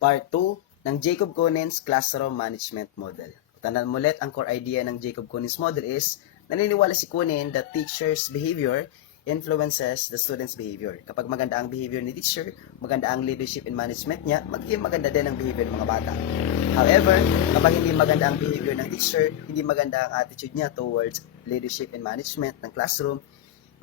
Part 2 ng Jacob Cohen's Classroom Management Model. Tandaan mo ulit, ang core idea ng Jacob Cohen's model is, naniniwala si Cohen that teacher's behavior influences the student's behavior. Kapag maganda ang behavior ni teacher, maganda ang leadership and management niya, magiging maganda din ang behavior ng mga bata. However, kapag hindi maganda ang behavior ng teacher, hindi maganda ang attitude niya towards leadership and management ng classroom,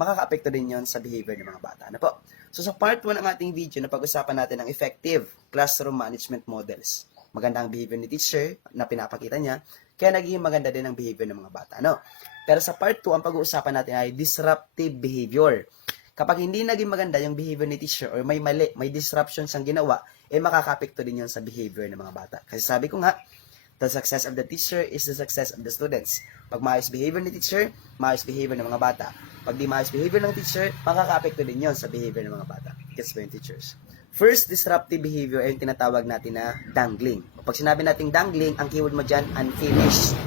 makaka-apekto din yon sa behavior ng mga bata. Ano po? So sa part 1 ng ating video, napag-usapan natin ang effective classroom management models. Maganda ang behavior ni teacher na pinapakita niya, kaya nagiging maganda din ang behavior ng mga bata. No? Pero sa part 2, ang pag-uusapan natin ay disruptive behavior. Kapag hindi naging maganda yung behavior ni teacher or may mali, may disruptions ang ginawa, makaka-apekto din yon sa behavior ng mga bata. Kasi sabi ko nga, the success of the teacher is the success of the students. Pag maayos behavior ni teacher, maayos behavior ng mga bata. Pag di maayos behavior ng teacher, makaka-apekto din yon sa behavior ng mga bata. Gets ba yung teachers? First, disruptive behavior ay yung tinatawag natin na dangling. Pag sinabi natin dangling, ang keyword mo dyan, unfinished.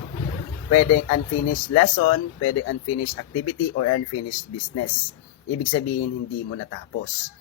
Pwedeng unfinished lesson, pwedeng unfinished activity, or unfinished business. Ibig sabihin, hindi mo natapos.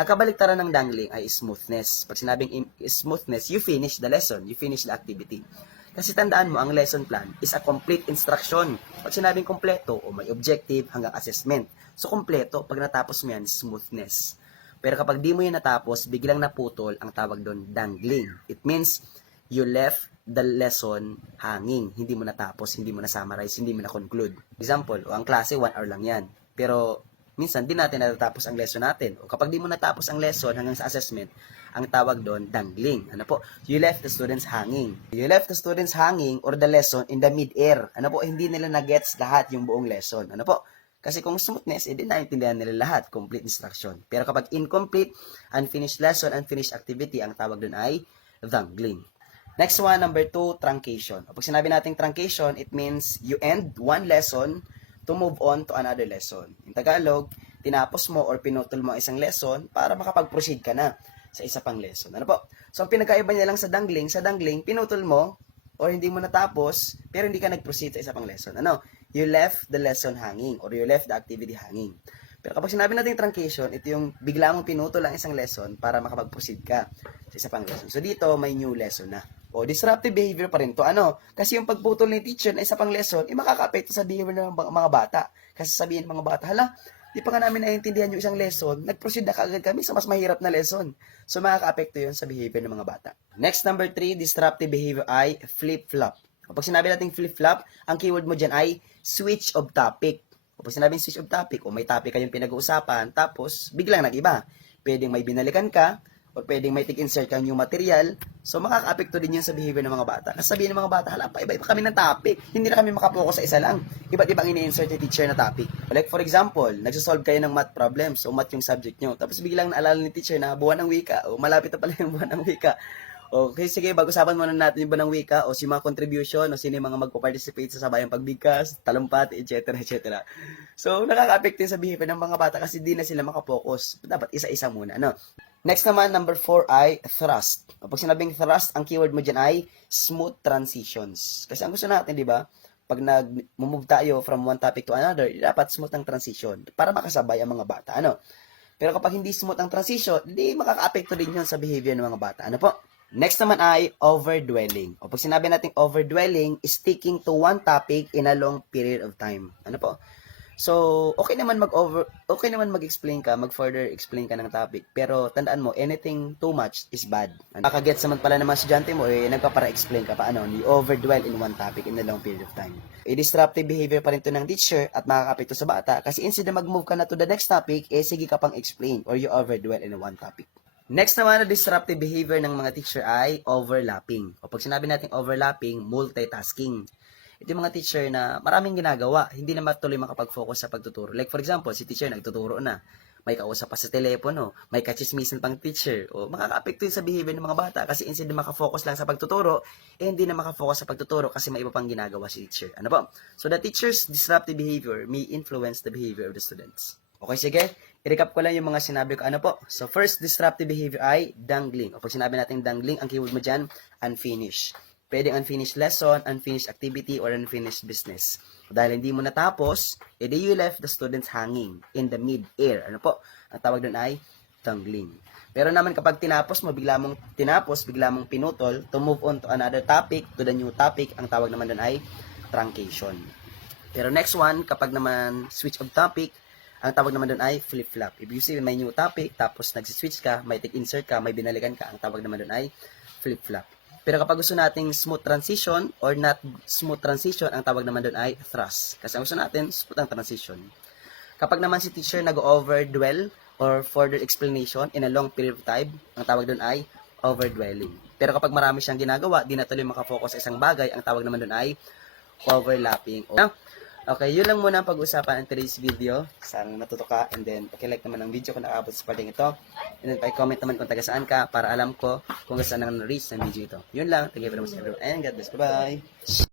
Ang kabaliktaran ng dangling ay smoothness. Pag sinabing smoothness, you finish the lesson, you finish the activity. Kasi tandaan mo, ang lesson plan is a complete instruction. Pag sinabing kompleto, o may objective hanggang assessment. So, kompleto, pag natapos mo yan, smoothness. Pero kapag di mo yan natapos, biglang naputol, ang tawag doon, dangling. It means, you left the lesson hanging. Hindi mo natapos, hindi mo na-summarize, hindi mo na-conclude. Example, ang klase, 1 hour lang yan. Pero, minsan, di natin natatapos ang lesson natin. O kapag di mo natapos ang lesson hanggang sa assessment, ang tawag doon, dangling. Ano po? You left the students hanging. You left the students hanging or the lesson in the mid-air. Ano po? Hindi nila na-gets lahat yung buong lesson. Ano po? Kasi kung smoothness, hindi naintindihan nila lahat. Complete instruction. Pero kapag incomplete, unfinished lesson, unfinished activity, ang tawag doon ay dangling. Next one, number 2, truncation. Pag sinabi natin truncation, it means you end one lesson to move on to another lesson. In Tagalog, tinapos mo or pinutol mo isang lesson para makapag-proceed ka na sa isa pang lesson. Ano po? So, ang pinagkaiba niya lang sa dangling, pinutol mo or hindi mo natapos, pero hindi ka nag-proceed sa isa pang lesson. Ano? You left the lesson hanging or you left the activity hanging. Pero kapag sinabi natin truncation, ito yung bigla mong pinutol ang isang lesson para makapag-proceed ka sa isa pang lesson. So, dito may new lesson na. O, disruptive behavior pa rin to. Ano? Kasi yung pagputol ng teacher na isa pang lesson, makaka-apekto sa behavior ng mga bata. Kasi sabihin ng mga bata, hala, di pa nga namin naiintindihan yung isang lesson, nag-proceed na kaagad kami sa mas mahirap na lesson. So, makaka-apekto yun sa behavior ng mga bata. Next, number 3, disruptive behavior ay flip-flop. Kapag sinabi natin flip-flop, ang keyword mo dyan ay switch of topic. Kapag sinabing switch of topic, o may topic kayong pinag-uusapan, tapos biglang nag-iba. Pwedeng may binalikan ka, o pwedeng may tig-insert kang new material, so makaka-apekto din yun sa behavior ng mga bata. Kasi sabihin ng mga bata, hala, iba-iba kami ng topic. Hindi na kami makapokus sa isa lang. Iba't ibang ini-insert ni teacher na topic. Like for example, nagsosolve kayo ng math problems, so math yung subject nyo. Tapos biglang naalala ni teacher na buwan ng wika, o malapit na pala yung buwan ng wika. Okay, sige, pag-usapan muna natin yung buwan ng wika, o si mga contribution, o sino yung mga magpo-participate sa sabayang pagbigkas, talumpati, etc. etc. So, nakaka-apekto yun sa behavior ng mga bata kasi di na sila makapokus. Dapat isa-isa muna, no? Next naman, number 4 ay thrust. Pag sinabing thrust, ang keyword mo dyan ay smooth transitions. Kasi ang gusto natin, di ba? Pag nag-move tayo from one topic to another, dapat smooth ang transition para makasabay ang mga bata. Ano? Pero kapag hindi smooth ang transition, hindi makaka-apekto din yun sa behavior ng mga bata. Ano po? Next naman ay overdwelling. O pag sinabi natin overdwelling, sticking to one topic in a long period of time. Ano po? So, okay naman mag-explain ka, mag-further explain ka ng topic. Pero, tandaan mo, anything too much is bad. Nakagets naman pala ng mga estudyante mo, nagpapara-explain ka pa, you overdwell in one topic in a long period of time. Disruptive behavior pa rin to ng teacher at makaka-apekto sa bata kasi instead na mag-move ka na to the next topic, sige ka pang explain or you overdwell in one topic. Next naman na disruptive behavior ng mga teacher ay overlapping. O pag sinabi natin overlapping, multitasking. Ito yung mga teacher na maraming ginagawa, hindi na matuloy makapag-focus sa pagtuturo. Like for example, si teacher nagtuturo na, may kausap pa sa telepono, may kachismisan pang teacher, o makaka-apekto yun sa behavior ng mga bata kasi instead na makafocus lang sa pagtuturo, hindi na makafocus sa pagtuturo kasi may iba pang ginagawa si teacher. Ano po? So the teacher's disruptive behavior may influence the behavior of the students. Okay, sige. I-recap ko lang yung mga sinabi ko. Ano po? So first, disruptive behavior ay dangling. O pag sinabi natin dangling, ang keyword mo dyan, unfinished. Pwedeng unfinished lesson, unfinished activity, or unfinished business. Dahil hindi mo natapos, edi you left the students hanging in the mid-air. Ano po? Ang tawag doon ay dangling. Pero naman kapag tinapos mo, bigla mong pinutol, to move on to another topic, to the new topic, ang tawag naman doon ay truncation. Pero next one, kapag naman switch of topic, ang tawag naman doon ay flip-flop. If you see may new topic, tapos nag-switch ka, may take insert ka, may binalikan ka, ang tawag naman doon ay flip-flop. Pero kapag gusto nating smooth transition or not smooth transition, ang tawag naman doon ay thrust. Kasi ang gusto natin, smooth ang transition. Kapag naman si teacher nag-over dwell or further explanation in a long period of time, ang tawag doon ay overdwelling. Pero kapag marami siyang ginagawa, di na tuloy makafocus sa isang bagay, ang tawag naman doon ay overlapping. Okay, yun lang muna ang pag-uusapan ng today's video. Sana natuto ka, and then paki-like naman ang video kung nakaabot sa parting ito. And then pa-comment naman kung taga saan ka para alam ko kung saan nang na-reach ng video ito. Yun lang. Thank you very much everyone, and God bless. Bye-bye!